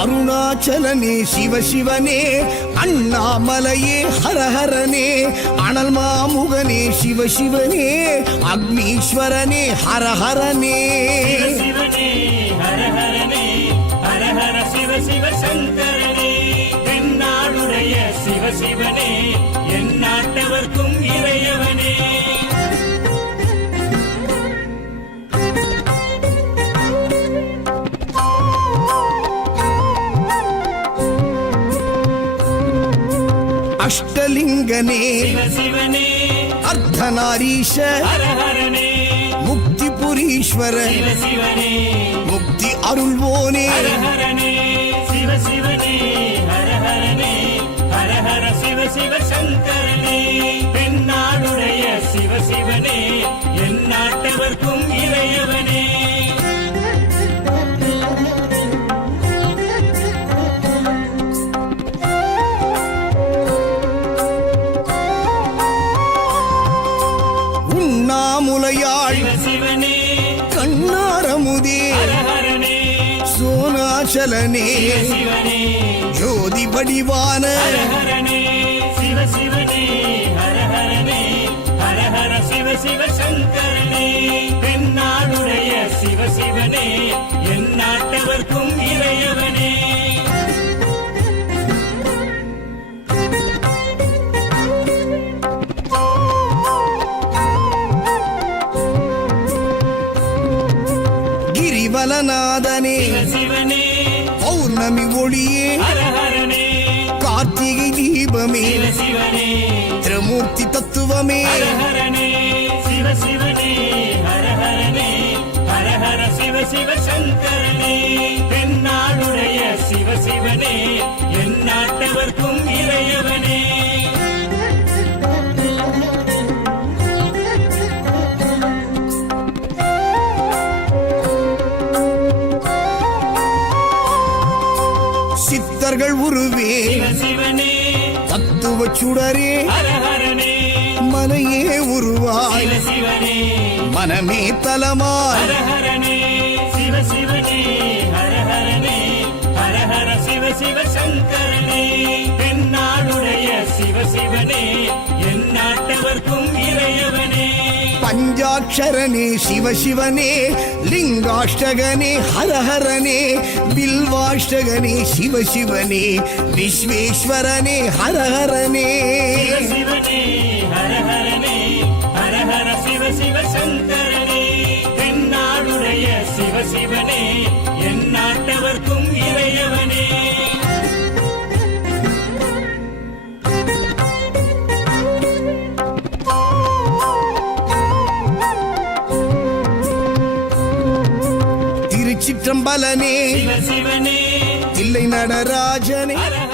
அருணாச்சலனே சிவசிவனே, அண்ணாமலையே ஹரஹரனே, அனல் மாமுகனே சிவசிவனே, அக்னீஸ்வரனே ஹரஹரனே. சிவசிவனே ஹரஹரனே, ஹரஹர சிவ சிவ சங்கரனே, தென்னாடுடைய சிவசிவனே, என் நாட்டவர்க்கும் இறையவனே. அஷ்டலிங்கனே சிவசிவனே, அர்த்தநாரீஷ ஹரஹரனே, முக்திபுரீஸ்வர சிவசிவனே, முக்தி அருள்வோனே. ஹரஹரனே சிவசிவனே, ஹரஹரனே, ஹரஹர சிவ சிவ சங்கரனே, தென்னாடுடைய சிவசிவனே, என் நாட்டவர்க்கும் இறையவனே. உண்ணாமுலையாள் சிவசிவனே, கண்ணாரமுதே ஹரஹரனே, சோனாச்சலனே சிவசிவனே, ஜோதி வடிவான ஹரஹரனே சிவசிவனே, ஹரஹரனே, ஹரஹர சிவ சிவ சங்கரனே, தென்னாடுடைய சிவசிவனே, என் நாட்டவர்க்கும் இறையவனே. கிரிவலநாதனே சிவசிவனே, பௌர்ணமி ஒளியே ஹரஹரனே, கார்த்திகை தீபமே சிவசிவனே, திரமூர்த்தி தத்துவமே. ஹரஹரனே சிவசிவனே, ஹரஹரனே, ஹரஹர சிவ சிவ சங்கரனே, தென்னாடுடைய சிவசிவனே, என் நாட்டவர்க்கும் இறையவனே. சித்தர்கள் உருவே சிவசிவனே, தத்துவ சுடரே ஹரஹரனே, மனையே உருவாய் சிவசிவனே, மனமே தலமாய். ஹரஹரனே சிவசிவனே, ஹரஹரனே, ஹரஹர சிவ சிவ சங்கரனே, தென்னாடுடைய சிவசிவனே, என் நாட்டவர்க்கும் இறையவனே. பஞ்சாட்சரனே சிவசிவனே, லிங்காஷ்டகனே ஹரஹரனே, பில்வாஷ்டகனே சிவசிவனே, விஸ்வேஸ்வரனே ஹரஹரனே. சிவசிவனே, ஹரஹரனே, ஹரஹர சிவ சிவ சங்கரனே, தென்னாடுடைய சிவசிவனே, என் நாட்டவர்க்கும் இறையவனே. திருச்சிற்றம்பலனே சிவசிவனே, தில்லை நடராஜனே ஹரஹர